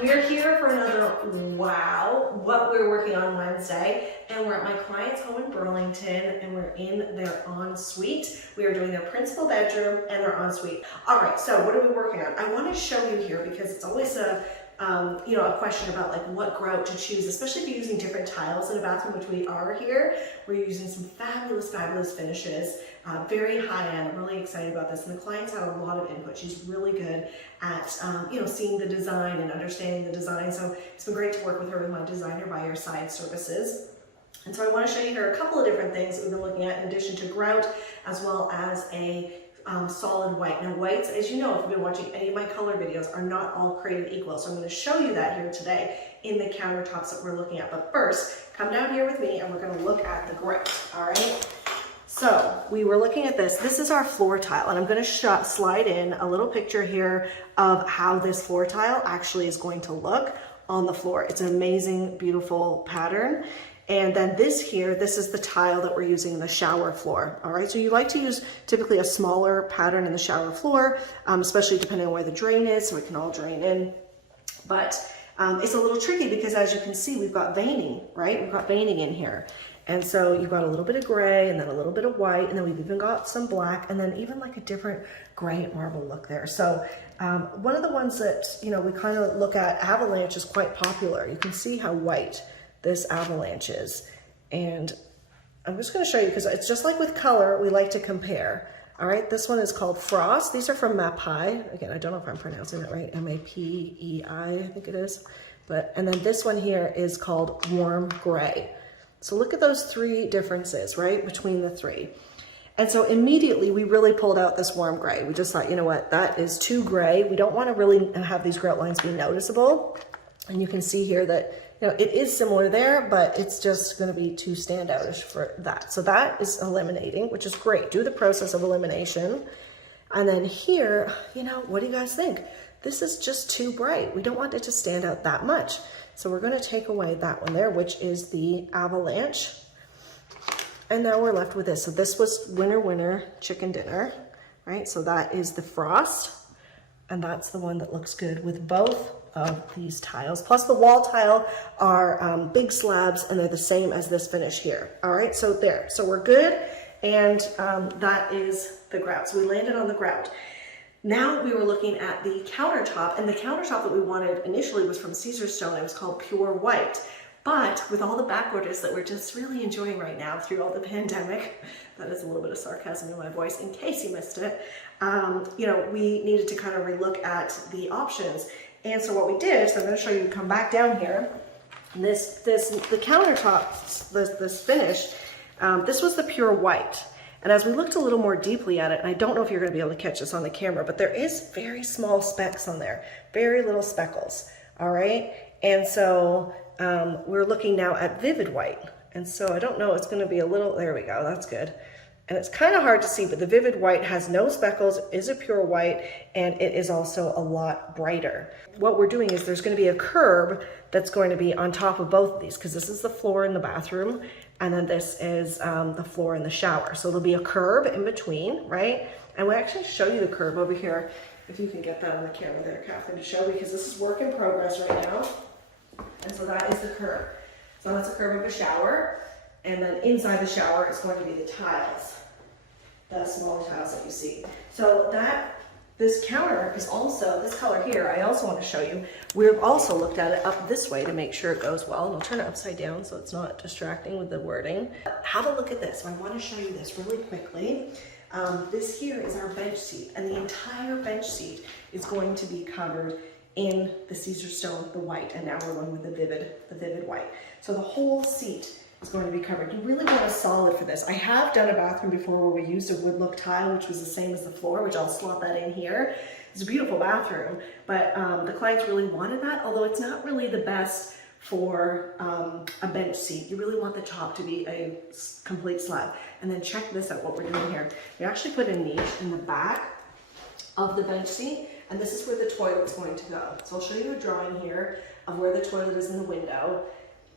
We're here for another wow, what we're working on Wednesday, and we're at my client's home in Burlington, and we're in their ensuite. We are doing their principal bedroom and their ensuite. All right, so what are we working on? I want to show you here because it's always a question about like what grout to choose, especially if you're using different tiles in a bathroom, which we are here. We're using some fabulous, fabulous finishes, very high end. I'm really excited about this. And the client's had a lot of input. She's really good at, seeing the design and understanding the design. So it's been great to work with her with my designer by your side services. And so I want to show you here a couple of different things that we've been looking at in addition to grout, as well as a solid white. Now whites, as you know, if you've been watching any of my color videos, are not all created equal. So I'm going to show you that here today in the countertops that we're looking at. But first, come down here with me and we're going to look at the grout. All right. So we were looking at this. This is our floor tile, and I'm going to slide in a little picture here of how this floor tile actually is going to look on the floor. It's an amazing, beautiful pattern. And then this here, this is the tile that we're using in the shower floor. All right, so you like to use typically a smaller pattern in the shower floor, especially depending on where the drain is, so it can all drain in. But it's a little tricky because as you can see, we've got veining, right? We've got veining in here. And so you've got a little bit of gray and then a little bit of white, and then we've even got some black, and then even like a different gray marble look there. So one of the ones that, we kind of look at, avalanche is quite popular. You can see how white this avalanche is. And I'm just going to show you because it's just like with color, we like to compare. All right, this one is called Frost. These are from Mapai. Again, I don't know if I'm pronouncing that right. M-A-P-E-I, I think it is. And then this one here is called Warm Gray. So look at those three differences, right, between the three. And so immediately we really pulled out this warm gray. We just thought, you know what, that is too gray. We don't want to really have these grout lines be noticeable. And you can see here that, it is similar there, but it's just going to be too standoutish for that. So that is eliminating, which is great. Do the process of elimination. And then here, what do you guys think? This is just too bright. We don't want it to stand out that much. So we're going to take away that one there, which is the avalanche. And now we're left with this. So this was winner, winner, chicken dinner, right? So that is the Frost. And that's the one that looks good with both of these tiles. Plus the wall tile are big slabs, and they're the same as this finish here. All right, so there. So we're good. And that is the grout. So we landed on the grout. Now we were looking at the countertop, and the countertop that we wanted initially was from Caesarstone. It was called Pure White. But with all the back orders that we're just really enjoying right now through all the pandemic, that is a little bit of sarcasm in my voice in case you missed it, we needed to kind of relook at the options. And so what we did, so I'm going to show you, come back down here, the countertop, this finish, this was the Pure White. And as we looked a little more deeply at it, and I don't know if you're going to be able to catch this on the camera, but there is very small specks on there, very little speckles, all right? And so we're looking now at Vivid White. And so I don't know, it's going to be a little, there we go, that's good. And it's kind of hard to see, but the Vivid White has no speckles, is a pure white, and it is also a lot brighter. What we're doing is there's going to be a curb that's going to be on top of both of these, because this is the floor in the bathroom, and then this is the floor in the shower. So there'll be a curb in between, right? And we'll actually show you the curb over here, if you can get that on the camera there, Catherine, to show, because this is work in progress right now. And so that is the curb. So that's a curb of a shower. And then inside the shower is going to be the tiles, the smaller tiles that you see. So this counter is also, this color here, I also want to show you. We've also looked at it up this way to make sure it goes well. And I'll turn it upside down so it's not distracting with the wording. Have a look at this. I want to show you this really quickly. This here is our bench seat, and the entire bench seat is going to be covered in the Caesarstone, the white, and now we're going with the vivid white. So the whole seat is going to be covered. You really want a solid for this. I have done a bathroom before where we used a wood look tile, which was the same as the floor, which I'll slot that in here. It's a beautiful bathroom, but the clients really wanted that, although it's not really the best for a bench seat. You really want the top to be a complete slab. And then check this out, what we're doing here. We actually put a niche in the back of the bench seat, and this is where the toilet's going to go. So I'll show you a drawing here of where the toilet is in the window.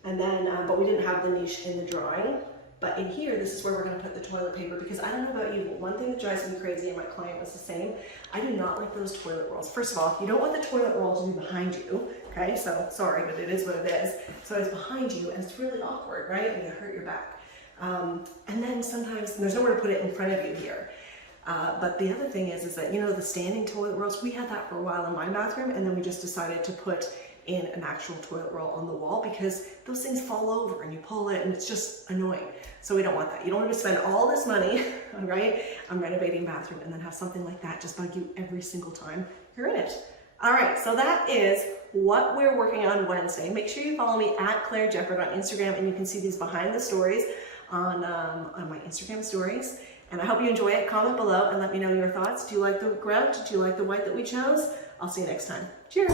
And then, but we didn't have the niche in the drawing. But in here, this is where we're gonna put the toilet paper, because I don't know about you, but one thing that drives me crazy, and my client was the same, I do not like those toilet rolls. First of all, you don't want the toilet roll to be behind you, okay? So sorry, but it is what it is. So it's behind you, and it's really awkward, right? And you hurt your back. And then sometimes there's nowhere to put it in front of you here. But the other thing is that, you know, the standing toilet rolls, we had that for a while in my bathroom, and then we just decided to put in an actual toilet roll on the wall, because those things fall over and you pull it and it's just annoying. So we don't want that. You don't want to spend all this money, right, on renovating a bathroom and then have something like that just bug you every single time you're in it. All right, so that is what we're working on Wednesday. Make sure you follow me at Claire Jefford on Instagram, and you can see these behind the stories on my Instagram stories. And I hope you enjoy it. Comment below and let me know your thoughts. Do you like the grout? Do you like the white that we chose? I'll see you next time. Cheers.